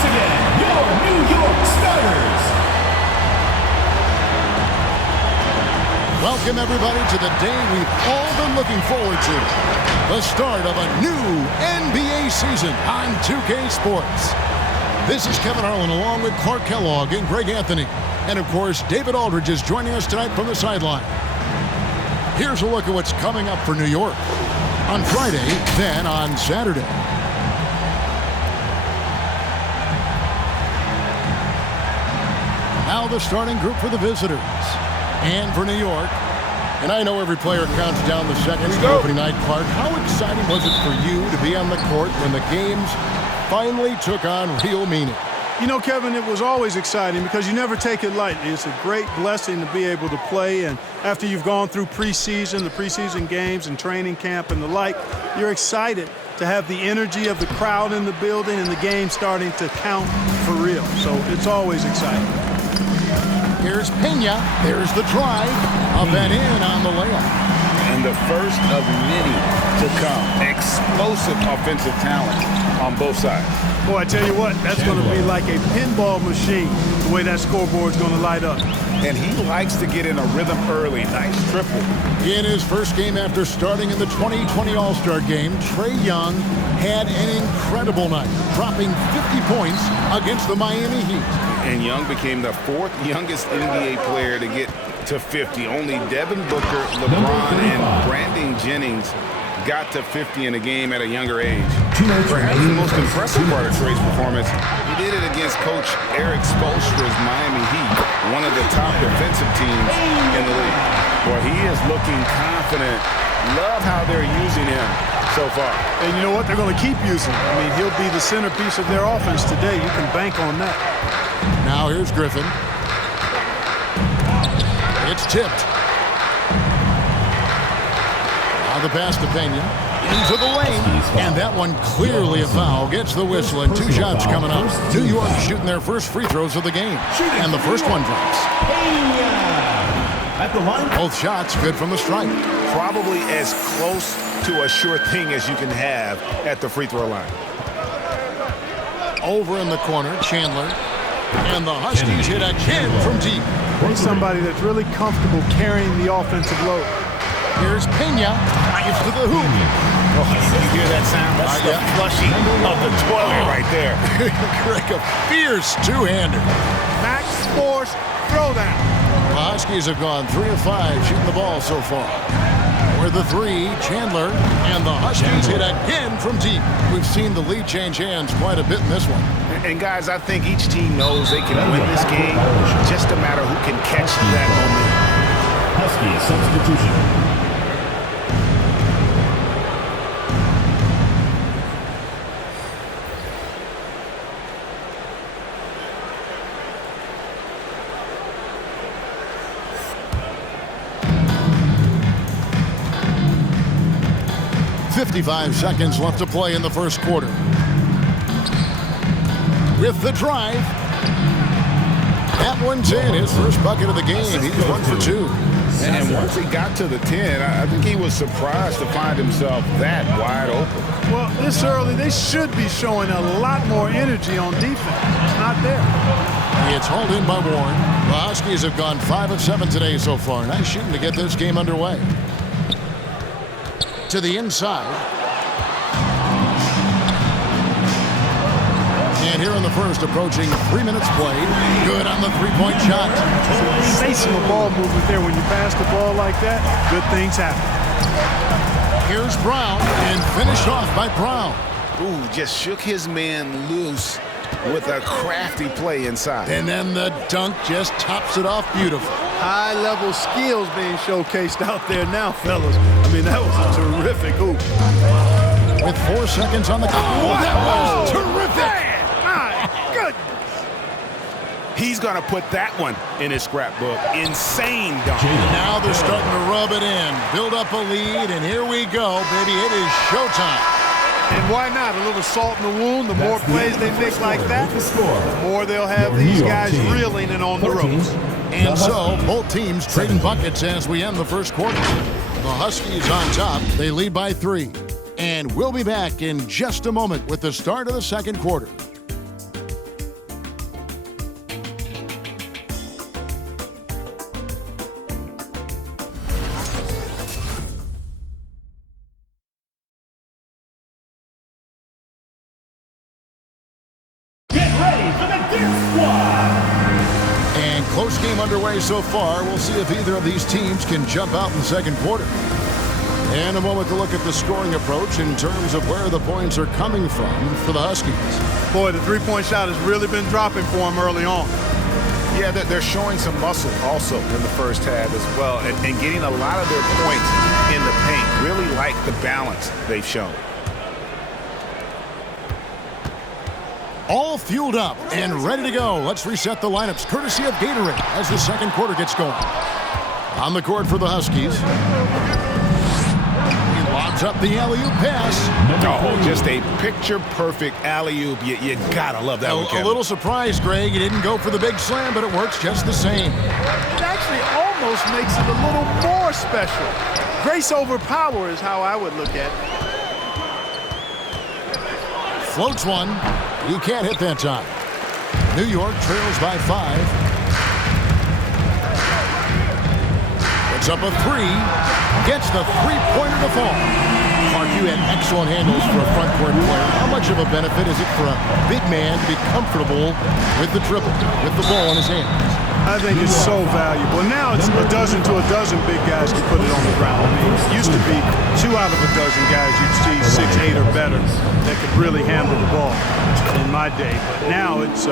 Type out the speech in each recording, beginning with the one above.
once again, your New York starters. Welcome, everybody, to the day we've all been looking forward to. The start of a new NBA season on 2K Sports. This is Kevin Harlan along with Clark Kellogg and Greg Anthony. And, of course, David Aldridge is joining us tonight from the sideline. Here's a look at what's coming up for New York on Friday, then on Saturday. Now the starting group for the visitors. And for New York, and I know every player counts down the seconds to opening night. Clark, how exciting was it for you to be on the court when the games finally took on real meaning? You know, Kevin, it was always exciting because you never take it lightly. It's a great blessing to be able to play, and after you've gone through the preseason games and training camp and the like, you're excited to have the energy of the crowd in the building and the game starting to count for real. So it's always exciting. Here's Pena. There's the drive. Up and in on the layup. And the first of many to come. Explosive offensive talent on both sides. Boy, I tell you what, that's going to be like a pinball machine, the way that scoreboard's going to light up. And he likes to get in a rhythm early. Nice triple. In his first game after starting in the 2020 All-Star Game, Trae Young had an incredible night, dropping 50 points against the Miami Heat. And Young became the fourth youngest NBA player to get to 50. Only Devin Booker, LeBron, and Brandon Jennings got to 50 in a game at a younger age. Perhaps the most impressive part of Trae's performance, he did it against Coach Eric Spoelstra's Miami Heat, one of the top defensive teams in the league. Boy, he is looking confident. Love how they're using him so far. And you know what? They're going to keep using him. I mean, he'll be the centerpiece of their offense today. You can bank on that. Now here's Griffin. It's tipped. Now the pass to Pena. Into the lane. And that one clearly a foul. Gets the whistle and two shots coming up. New York shooting their first free throws of the game. And the first one drops. At the line. Both shots good from the stripe. Probably as close to a sure thing as you can have at the free throw line. Over in the corner, Chandler. And the Huskies hit again from deep. He's somebody that's really comfortable carrying the offensive load. Here's Pena. Drives to the hoop. Oh, you hear that sound? That's the flushing of the toilet right there. Greg, a fierce two-hander. Max Force throwdown. The Huskies have gone 3 of 5 shooting the ball so far. With the three, Chandler, and the Huskies hit again from deep. We've seen the lead change hands quite a bit in this one. And guys, I think each team knows they can win this game. Just a matter who can catch that moment. Husky substitution. .55 seconds left to play in the first quarter. With the drive. That one's in. His first bucket of the game. He's 1 for 2. And once he got to the 10, I think he was surprised to find himself that wide open. Well, this early, they should be showing a lot more energy on defense. It's not there. It's hauled in by Warren. The Huskies have gone 5 of 7 today so far. Nice shooting to get this game underway. To the inside. And here in the first, approaching 3 minutes played. Good on the three-point shot. Sensational ball movement there. When you pass the ball like that, good things happen. Here's Brown, and finished off by Brown. Ooh, just shook his man loose with a crafty play inside. And then the dunk just tops it off beautiful. High-level skills being showcased out there now, fellas. I mean, that was a terrific hoop. With 4 seconds on the clock. Oh, that was terrific! My goodness! He's going to put that one in his scrapbook. Insane dunk. Now they're starting to rub it in, build up a lead, and here we go, baby. It is showtime. And why not? A little salt in the wound. The more plays they make like that, the more they'll have these guys reeling and on the ropes. And so, both teams trading buckets as we end the first quarter. The Huskies on top. They lead by 3. And we'll be back in just a moment with the start of the second quarter. Close game underway so far. We'll see if either of these teams can jump out in the second quarter. And a moment to look at the scoring approach in terms of where the points are coming from for the Huskies. Boy, the three-point shot has really been dropping for them early on. Yeah, they're showing some muscle also in the first half as well, and getting a lot of their points in the paint. Really like the balance they've shown. All fueled up and ready to go. Let's reset the lineups courtesy of Gatorade as the second quarter gets going. On the court for the Huskies. He lobs up the alley-oop pass. Oh, just a picture-perfect alley-oop. You gotta love that one, Kevin. A little surprised, Greg. He didn't go for the big slam, but it works just the same. It actually almost makes it a little more special. Grace over power is how I would look at it. Floats one. He can't hit that time. New York trails by 5. Puts up a 3. Gets the three-pointer to fall. Clark, you had excellent handles for a front court player. How much of a benefit is it for a big man to be comfortable with the dribble, with the ball in his hands? I think it's so valuable. Now it's a dozen to a dozen big guys can put it on the ground. I mean, it used to be 2 out of a dozen guys you'd see 6, 8 or better that could really handle the ball in my day. But now it's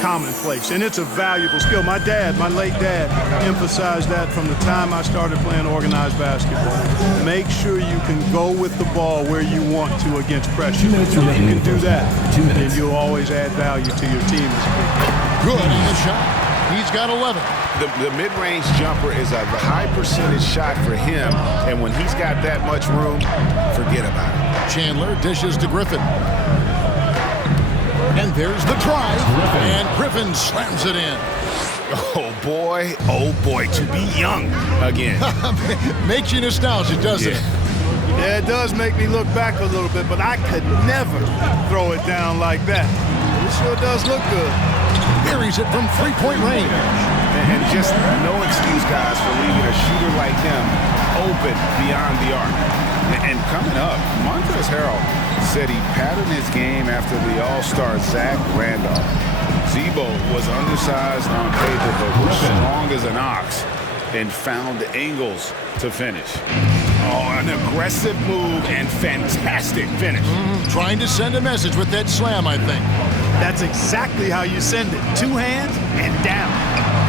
commonplace, and it's a valuable skill. My late dad, emphasized that from the time I started playing organized basketball. Make sure you can go with the ball where you want to against pressure. If you can do that, then you'll always add value to your team as a big man. Good on the shot. He's got 11. The mid-range jumper is a high percentage shot for him, and when he's got that much room, forget about it. Chandler dishes to Griffin. And there's the drive, and Griffin slams it in. Oh boy, to be young again. Makes you nostalgic, doesn't it? Yeah, it does make me look back a little bit, but I could never throw it down like that. It sure does look good. Buries it from three-point range. And just no excuse, guys, for leaving a shooter like him open beyond the arc. And coming up, Montrezl Harrell said he patterned his game after the All-Star Zach Randolph. Zebo was undersized on paper, but was strong as an ox and found angles to finish. Oh, an aggressive move and fantastic finish. Trying to send a message with that slam, I think. That's exactly how you send it. 2 hands and down.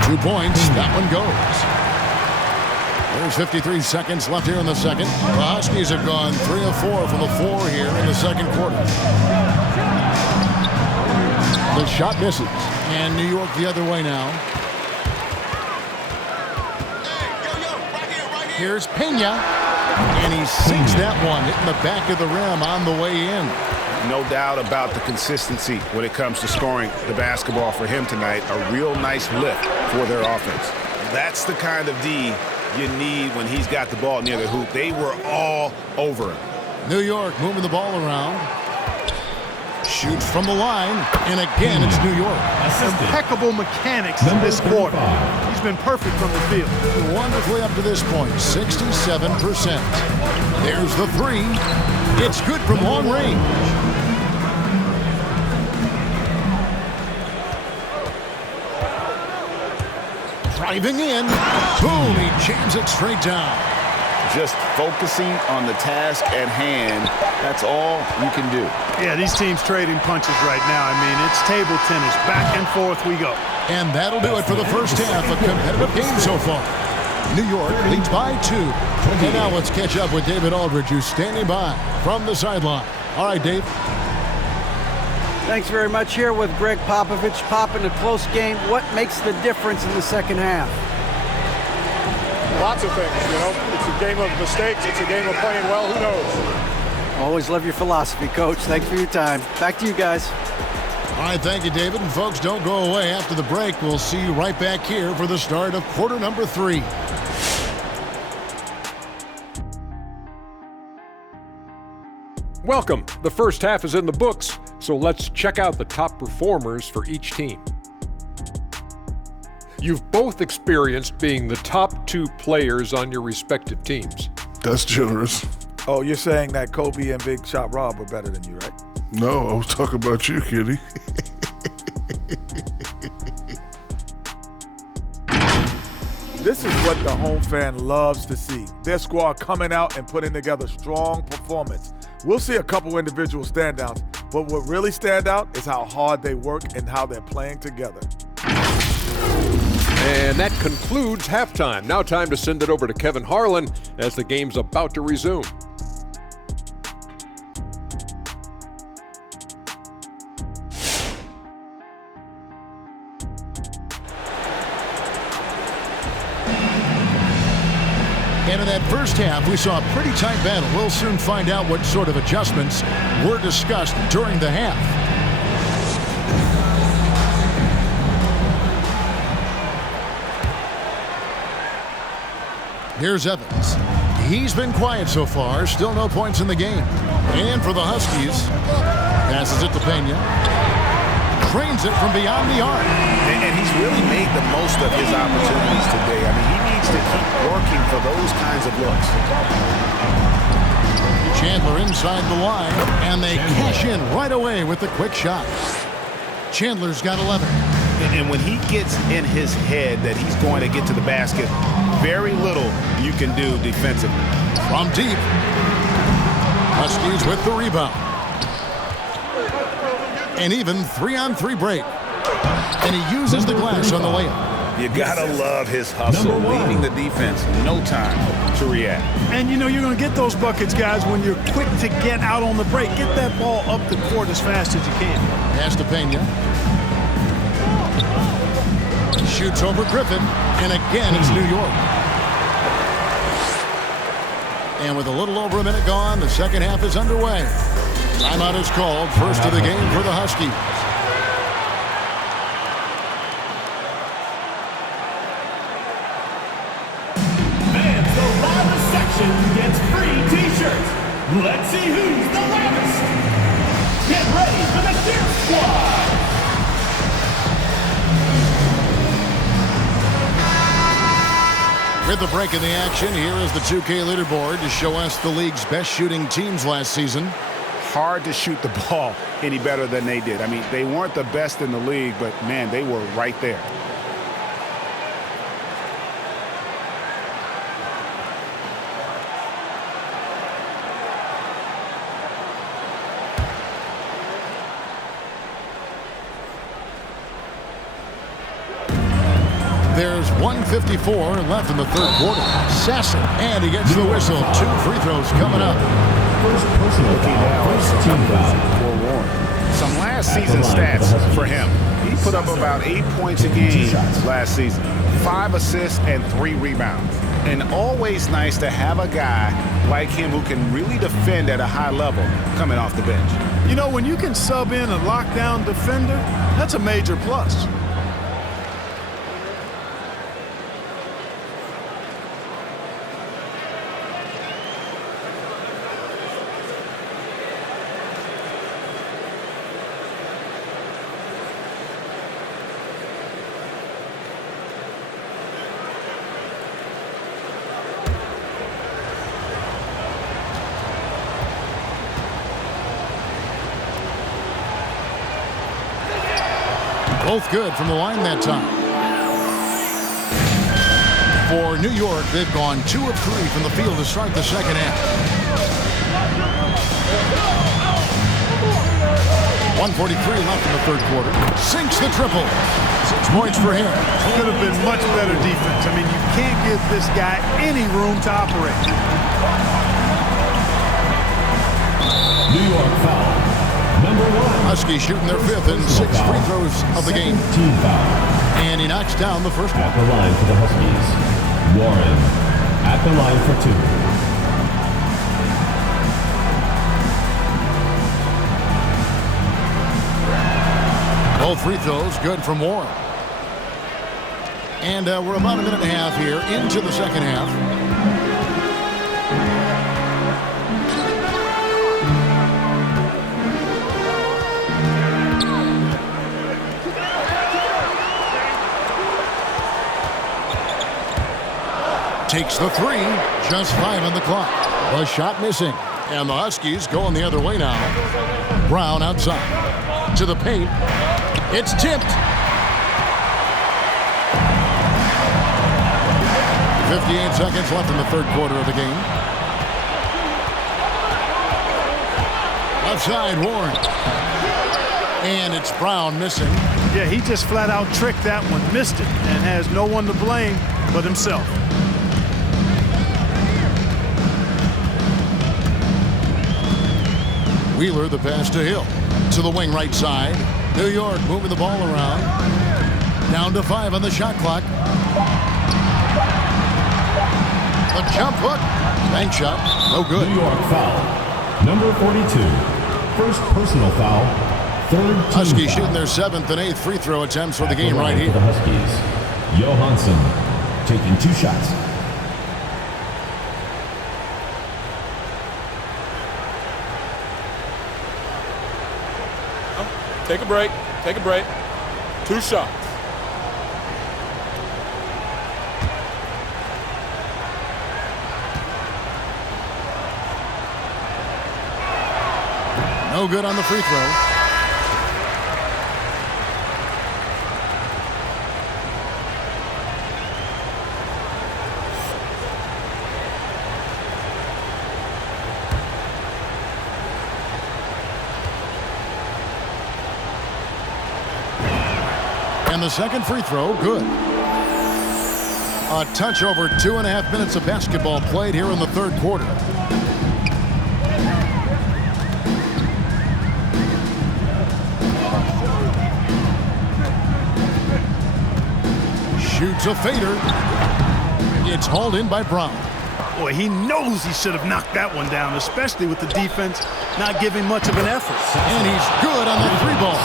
2 points. That one goes. There's 53 seconds left here in the second. The Huskies have gone 3 of 4 from the floor here in the second quarter. The shot misses. And New York the other way now. Here's Pena. And he sinks that one, hitting the back of the rim on the way in. No doubt about the consistency when it comes to scoring the basketball for him tonight. A real nice lift for their offense. That's the kind of D you need when he's got the ball near the hoop. They were all over him. New York moving the ball around. Shoots from the line, and again it's New York. Impeccable mechanics in this quarter. He's been perfect from the field. Wonderfully up to this point, 67%. There's the 3. It's good from long range. Driving in. Boom, he jams it straight down. Just focusing on the task at hand, that's all you can do. Yeah, these teams trading punches right now. I mean, it's table tennis. Back and forth we go. And that'll do it for the first half. A competitive game so far. New York leads by 2. And now let's catch up with David Aldridge, who's standing by from the sideline. All right, Dave. Thanks very much. Here with Greg Popovich. Pop, in a close game, what makes the difference in the second half? Lots of things, you know. It's a game of mistakes. It's a game of playing well. Who knows? Always love your philosophy, Coach. Thanks for your time. Back to you guys. All right, thank you, David. And folks, don't go away after the break. We'll see you right back here for the start of quarter number 3. Welcome. The first half is in the books, so let's check out the top performers for each team. You've both experienced being the top 2 players on your respective teams. That's generous. Oh, you're saying that Kobe and Big Shot Rob are better than you, right? No, I was talking about you, Kitty. This is what the home fan loves to see. Their squad coming out and putting together strong performance. We'll see a couple individual standouts, but what really stand out is how hard they work and how they're playing together. And that concludes halftime. Now time to send it over to Kevin Harlan as the game's about to resume. And in that first half, we saw a pretty tight battle. We'll soon find out what sort of adjustments were discussed during the half. Here's Evans. He's been quiet so far. Still no points in the game. And for the Huskies, passes it to Pena. Cranes it from beyond the arc. And he's really made the most of his opportunities today. I mean, he needs to keep working for those kinds of looks. Chandler inside the line, and they cash in right away with the quick shot. Chandler's got 11. And when he gets in his head that he's going to get to the basket, very little you can do defensively. From deep, Huskies with the rebound. An even 3-on-3 break. And he uses the glass on the layup. You gotta love his hustle, leaving the defense no time to react. And you know you're going to get those buckets, guys, when you're quick to get out on the break. Get that ball up the court as fast as you can. Pass to Pena. Shoots over Griffin, and again it's New York. And with a little over a minute gone, the second half is underway. Timeout is called, first of the game for the Huskies. And the loudest section gets free t-shirts. Let's see who's the loudest. Get ready for the Cheer Squad. With the break in the action, here is the 2K leaderboard to show us the league's best shooting teams last season. Hard to shoot the ball any better than they did. I mean, they weren't the best in the league, but, man, they were right there. There's 1:54 left in the third quarter. Sasser, and he gets the whistle. 2 free throws coming up. First personal foul, first team foul. Some last season stats for him. He put up about 8 points a game last season, 5 assists and 3 rebounds. And always nice to have a guy like him who can really defend at a high level coming off the bench. You know, when you can sub in a lockdown defender, that's a major plus. Both good from the line that time. For New York, they've gone 2 of 3 from the field to start the second half. 1:43 left in the third quarter. Sinks the triple. 6 points for him. Could have been much better defense. I mean, you can't give this guy any room to operate. New York foul. Number 1. Huskies shooting their 5th and 6 free throws of the game. Team foul. And he knocks down the first one. At the line for the Huskies. Warren at the line for 2. Both free throws good from Warren. And we're about a minute and a half here into the second half. Takes the 3, just 5 on the clock. The shot missing, and the Huskies going the other way now. Brown outside, to the paint. It's tipped. 58 seconds left in the third quarter of the game. Left side, Warren. And it's Brown missing. Yeah, he just flat out tricked that one, missed it, and has no one to blame but himself. Wheeler, the pass to Hill. To the wing right side. New York moving the ball around. Down to 5 on the shot clock. The jump hook. Bank shot. No good. New York foul. Number 42. First personal foul. Third team Huskies foul. shooting their 7th and 8th free throw attempts for the game right here. For the Huskies, Johansson taking 2 shots. Take a break. Take a break. 2 shots. No good on the free throw. And the second free throw, good. A touch over 2.5 minutes of basketball played here in the third quarter. Shoots a fader. It's hauled in by Brown. Boy, he knows he should have knocked that one down, especially with the defense not giving much of an effort. And he's good on the 3 ball.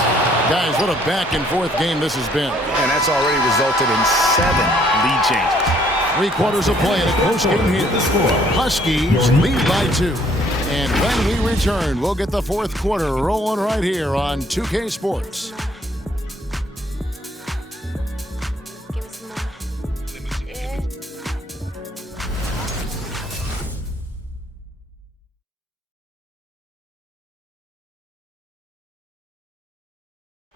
Guys, what a back and forth game this has been. And that's already resulted in 7 lead changes. 3 quarters of play in a close game here. Huskies lead by 2. And when we return, we'll get the fourth quarter rolling right here on 2K Sports.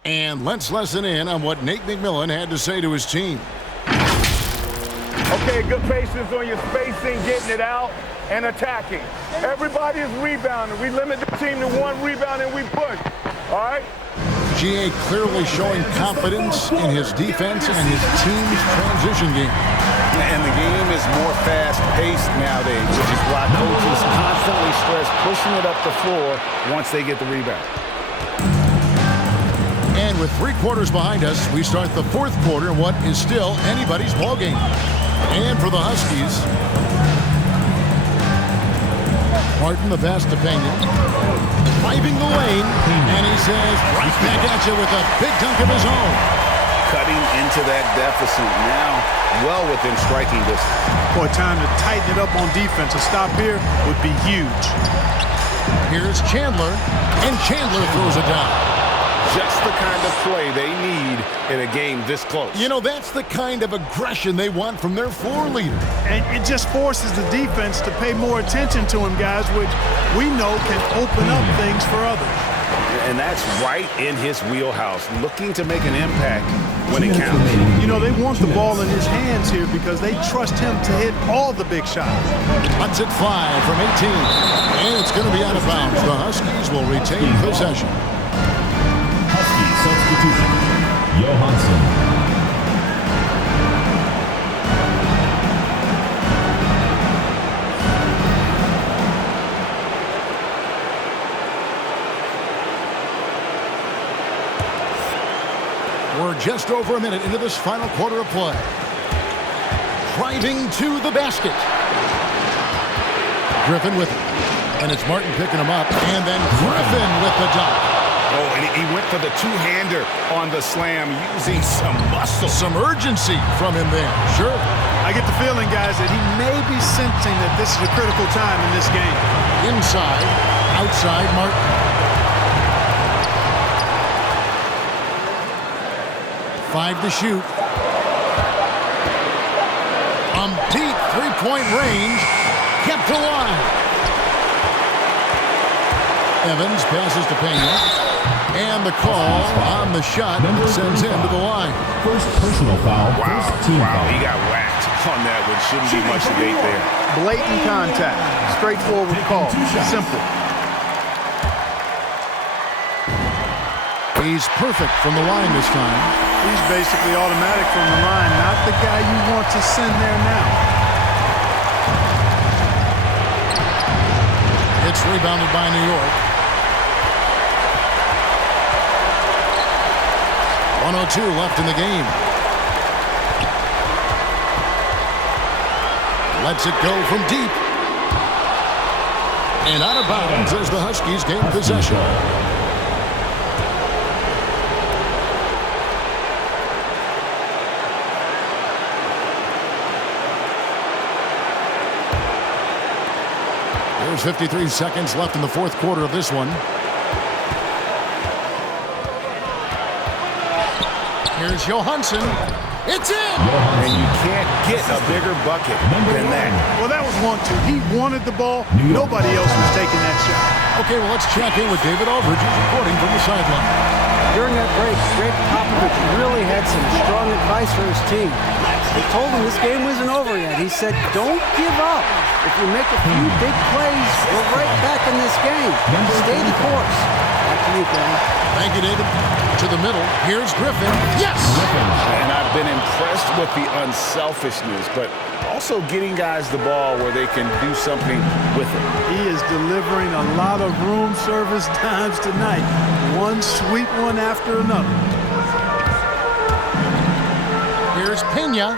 And let's listen in on what Nate McMillan had to say to his team. Okay, good patience on your spacing, getting it out, and attacking. Everybody is rebounding. We limit the team to 1 rebound and we push. All right? GA clearly showing confidence in his defense and his team's transition game. And the game is more fast-paced nowadays, which is why coaches constantly stress pushing it up the floor once they get the rebound. And with 3 quarters behind us, we start the fourth quarter in what is still anybody's ball game. And for the Huskies, Martin the pass to Pena. Driving the lane, and he says right back at you with a big dunk of his own. Cutting into that deficit now, well within striking distance. Boy, time to tighten it up on defense. A stop here would be huge. Here's Chandler, and Chandler throws it down. Just the kind of play they need in a game this close. You know, that's the kind of aggression they want from their floor leader. And it just forces the defense to pay more attention to him, guys, which we know can open up things for others. And that's right in his wheelhouse, looking to make an impact when it counts. You know, they want the ball in his hands here because they trust him to hit all the big shots. Cuts it 5 from 18. And it's going to be out of bounds. The Huskies will retain possession. Substitution. Johansson. We're just over a minute into this final quarter of play. Driving to the basket. Griffin with it. And it's Martin picking him up. And then Griffin with the dunk. Oh, and he went for the 2-hander on the slam, using some muscle. Some urgency from him there. Sure. I get the feeling, guys, that he may be sensing that this is a critical time in this game. Inside, outside Martin. Five to shoot. Deep 3-point range. Kept alive. Evans passes to Pena. And the call on the shot sends him to the line. First personal foul. Wow, First team foul. he got whacked on that one. Shouldn't be much debate there. Blatant contact. Straightforward call. Simple. He's perfect from the line this time. He's basically automatic from the line, not the guy you want to send there now. It's rebounded by New York. 1:02 left in the game. Lets it go from deep. And out of bounds as the Huskies gain possession. There's 53 seconds left in the fourth quarter of this one. Here's Johansson. It's in! And you can't get a bigger bucket than that. Well, that was 1-2. He wanted the ball. Nobody else was taking that shot. Okay, well, let's check in with David Aldridge, who's reporting from the sideline. During that break, Greg Popovich really had some strong advice for his team. He told him this game wasn't over yet. He said, don't give up. If you make a few big plays, we're right back in this game. Stay the course. Back to you, Greg. Thank you, David. To the middle. Here's Griffin. Yes! And I've been impressed with the unselfishness, but also getting guys the ball where they can do something with it. He is delivering a lot of room service times tonight. One sweet one after another. Here's Pena.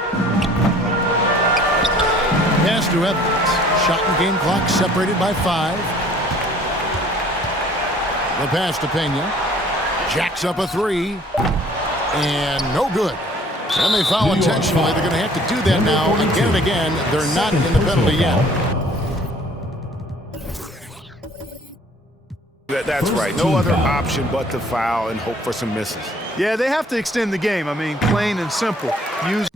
Pass to Evans. Shot and game clock separated by 5. The pass to Pena. Jacks up a 3. And no good. And they foul intentionally. They're going to have to do that now again and again. They're not in the penalty yet. That's right. No other option but to foul and hope for some misses. Yeah, they have to extend the game. I mean, plain and simple. Use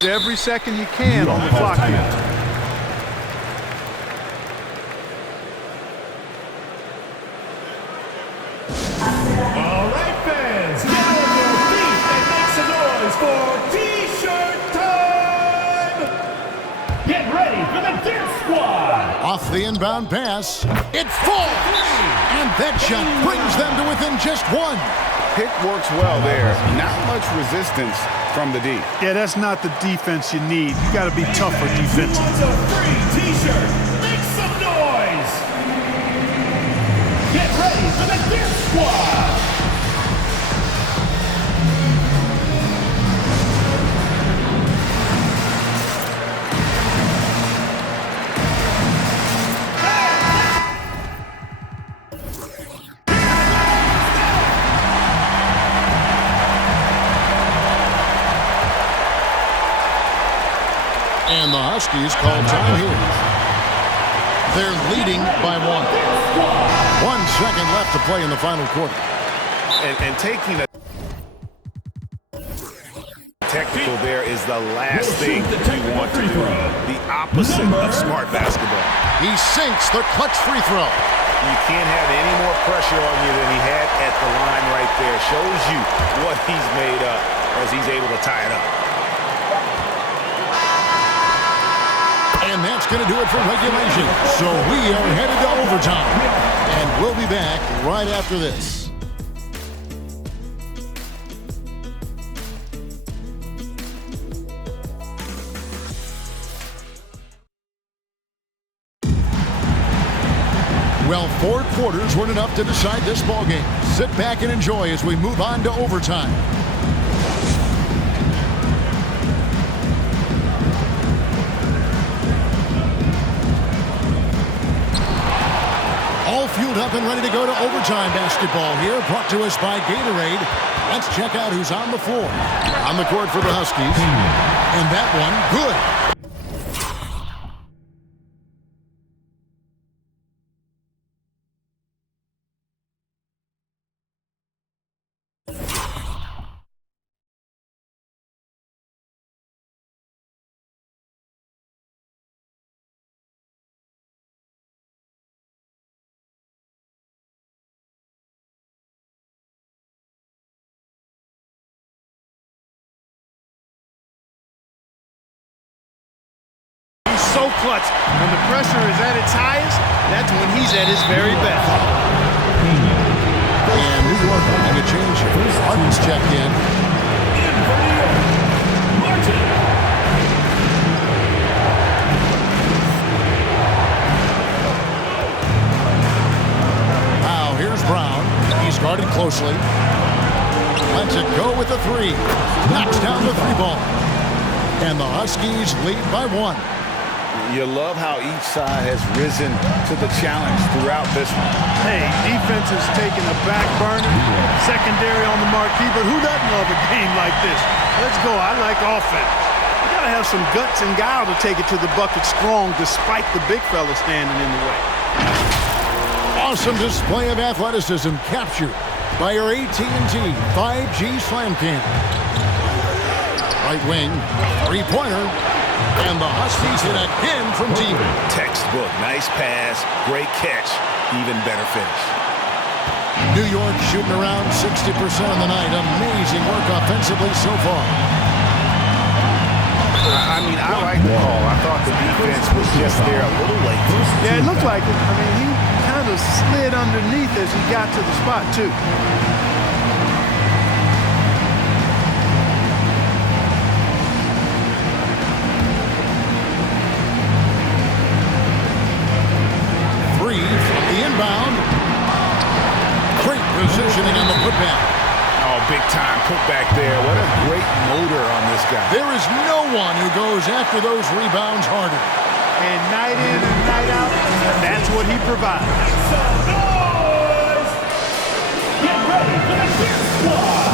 every second you can on the clock here. All right, fans, get on your feet and make some noise for T-shirt time! Get ready for the Deer Squad! Off the inbound pass. It falls! And that shot brings them to within just 1. Pick works well there. Not much resistance from the D. Yeah, that's not the defense you need. You got to be tougher defense. Who wants a free T-shirt? Make some noise! Get ready for the Deer Squad! And the Huskies call time here. They're leading by 1. 1 second left to play in the final quarter. And taking a technical there is the last thing you want to do. The opposite of smart basketball. He sinks the clutch free throw. You can't have any more pressure on you than he had at the line right there. Shows you what he's made up as he's able to tie it up. And that's going to do it for regulation. So we are headed to overtime. And we'll be back right after this. Well, 4 quarters weren't enough to decide this ballgame. Sit back and enjoy as we move on to overtime. All fueled up and ready to go to overtime basketball here, brought to us by Gatorade. Let's check out who's on the floor. On the court for the Huskies. And that one, good. so clutch. When the pressure is at its highest, that's when he's at his very best. And New York making a change here. Martin's checked in. Now here's Brown. He's guarded closely. Lets it go with the three. Knocks down the three ball. And the Huskies lead by 1. You love how each side has risen to the challenge throughout this one. Hey, defense has taken a back burner, secondary on the marquee, but who doesn't love a game like this? Let's go. I like offense. You got to have some guts and guile to take it to the bucket strong despite the big fella standing in the way. Awesome display of athleticism captured by your AT&T 5G Slam Cam. Right wing, three-pointer, and the Huskies hit again from deep. Textbook, nice pass, great catch, even better finish. New York shooting around 60% of the night. Amazing work offensively so far. I mean, I like the call. I thought the defense was just there a little late. Yeah, it looked like it. I mean, he kind of slid underneath as he got to the spot, too. Inbound. Great positioning on the putback. Oh, big time putback there. What a great motor on this guy. There is no one who goes after those rebounds harder. And night in and night out, that's what he provides. Some noise! Get ready for the Gear Squad!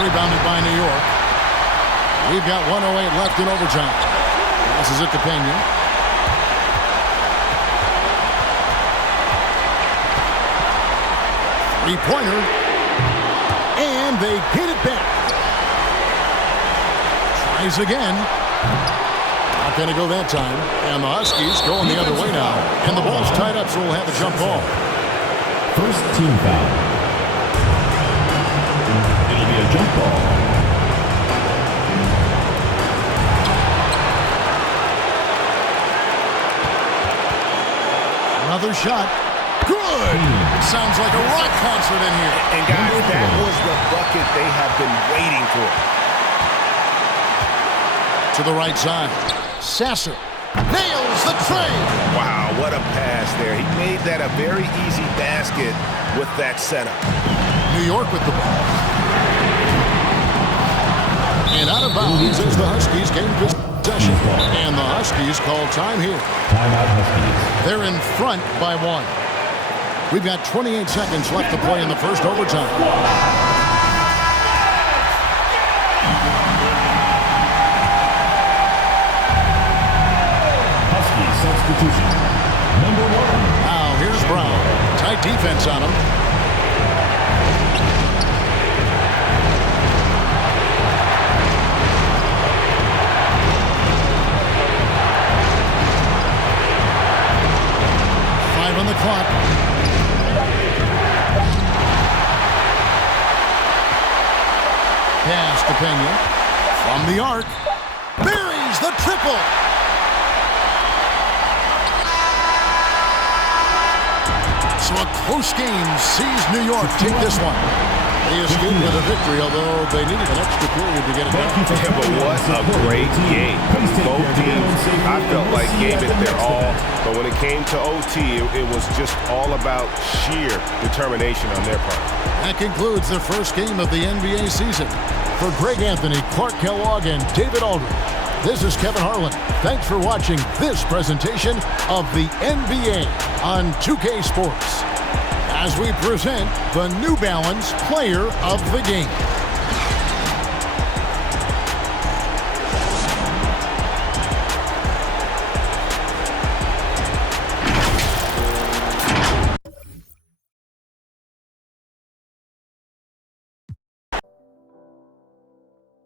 Rebounded by New York. We've got 1:08 left in overtime. This is it to Pena. Three-pointer. And they get it back. Tries again. Not going to go that time. And the Huskies going the other way now. And the ball's tied up, so we'll have a jump ball. First team foul. It'll be a jump ball. Another shot. Good! Sounds like a rock concert in here. And guys, that was the bucket they have been waiting for. To the right side. Sasser nails the tray. Wow, what a pass there. He made that a very easy basket with that setup. New York with the ball. And out of bounds as the Huskies gain possession. And the Huskies call time here. Timeout Huskies. They're in front by 1. We've got 28 seconds left to play in the first overtime. Husky substitution. Number 1. Now here's Brown. Tight defense on him. On the clock. Pass to Pena. From the arc. Buries the triple. So a close game sees New York take this one. They escaped with a victory, although they needed an extra period to get it done. Yeah, but what a great game. Both teams, I felt like gave it their all, but when it came to OT, it was just all about sheer determination on their part. That concludes the first game of the NBA season. For Greg Anthony, Clark Kellogg, and David Aldridge, this is Kevin Harlan. Thanks for watching this presentation of the NBA on 2K Sports, as we present the New Balance Player of the Game.